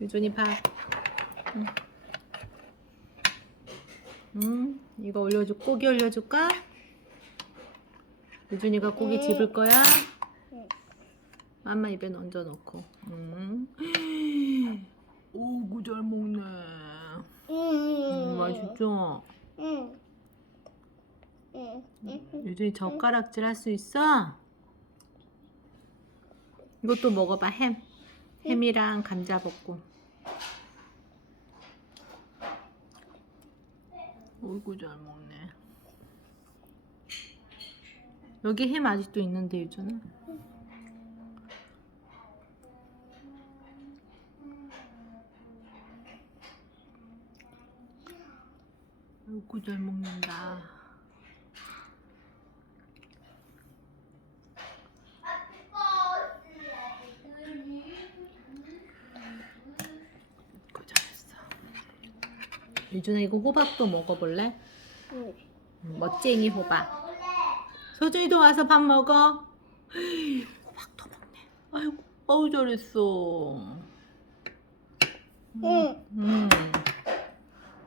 유준이 밥. 응. 응, 이거 올려줄 고기 올려줄까? 유준이가 고기 응. 집을 거야? 응. 맘마 입에 얹어 놓고. 응. 오구 잘 먹네. 응. 음, 맛있죠? 응. 응. 응. 유준이 젓가락질 할 수 있어? 이것도 먹어봐 햄. 햄이랑 감자 볶음. 어이구 잘 먹네. 여기 햄 아직도 있는데 유준아. 어이구 잘 먹는다. 그 잘했어. 유준아 이거 호박도 먹어볼래? 응. 음, 멋쟁이 호박. 서준이도 와서 밥 먹어. 호박도 먹네. 아이고, 어우 잘했어. 응. 음,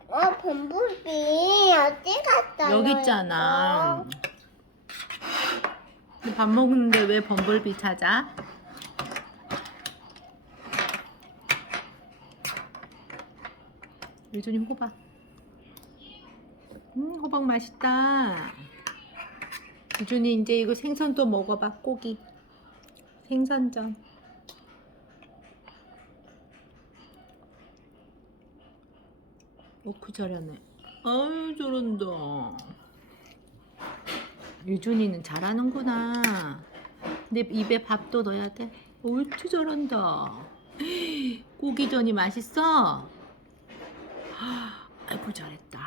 어, 범블비 어디 갔다? 여기 있잖아. 근데 밥 먹는데 왜 범벌비 찾아? 유준이 호박. 음, 호박 맛있다. 유준이 이제 이거 생선도 먹어봐, 고기. 생선전. 오크 잘하네. 아유, 저런다. 유준이는 잘하는구나. 근데 입에 밥도 넣어야 돼. 옳지 잘한다. 고기전이 맛있어. 아이고 잘했다.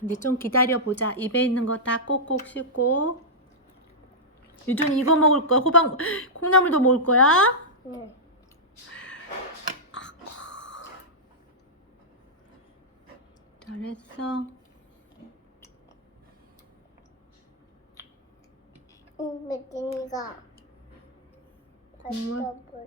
근데 좀 기다려 보자. 입에 있는 거 다 꼭꼭 씹고. 유준이 이거 먹을 거야? 호박 콩나물도 먹을 거야? 응. 잘했어. 응, 매진이가 음. 봤어, 봤어.